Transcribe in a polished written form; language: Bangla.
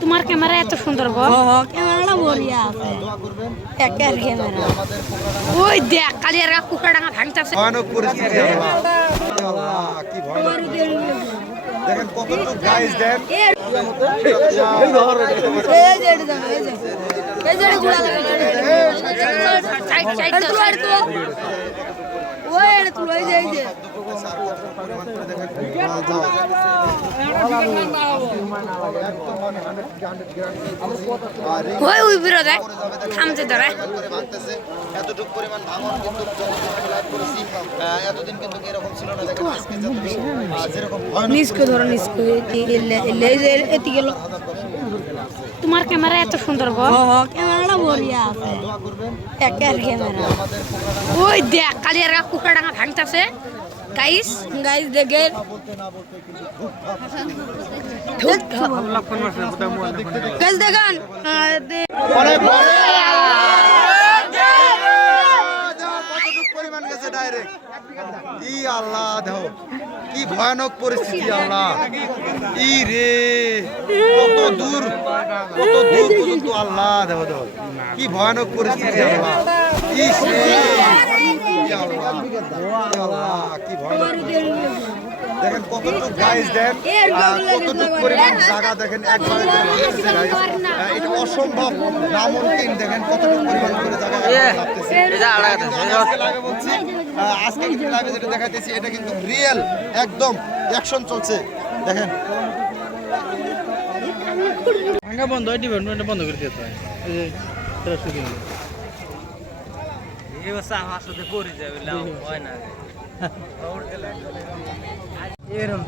তোমার ক্যামেরা এত সুন্দর গো। ক্যামেরাটা বড়িয়া আছে একের ক্যামেরা ওই দেখ কালিয়ার কুকাডাঙ্গা ভাঙতাছে। ভয়ানক পরিস্থিতি কি ভয়ানক দেখেন কতটুকু গাইস দেন থামতে ধরে এতটুকু পরিমাণ ভাঙন কিন্তু এতদিন কিন্তু এরকম ছিল না দেখেন যেরকম তোমার ক্যামেরা এত সুন্দর গো। ক্যামেরাটা বড়িয়া আছে একের ক্যামেরা ওই দেখ কালিয়ার কুকাডাঙ্গা ভাঙতাছে। গাইস গাইস দেখেন গাইস দেখেন পরিমাণ গেছে ডাইরেক্ট ই আল্লাহ দেখো কি ভয়ানক পরিস্থিতি আল্লাহ ই রে কত দূর পর্যন্ত আল্লাহ দেখো দেখো কি ভয়ানক পরিস্থিতি আল্লাহ ইস রে আল্লাহ কি ভয়ানক দেখেন কতটুকু গাইস দেন কতটুকু পরিমাণ জায়গা দেখেন একবারে এটা অসম্ভব নামুমকিন দেখেন কতটুকু পরিমাণ করে জায়গা আজকে কিন্তু লাইভে যেটা দেখাইতেছি এটা কিন্তু রিয়েল একদম অ্যাকশন চলছে দেখেন বন্ধ ডিপার্টমেন্ট বন্ধ করে দিতে হয় এই বছর আমার সাথে পড়ে যাবে হয় না এরকম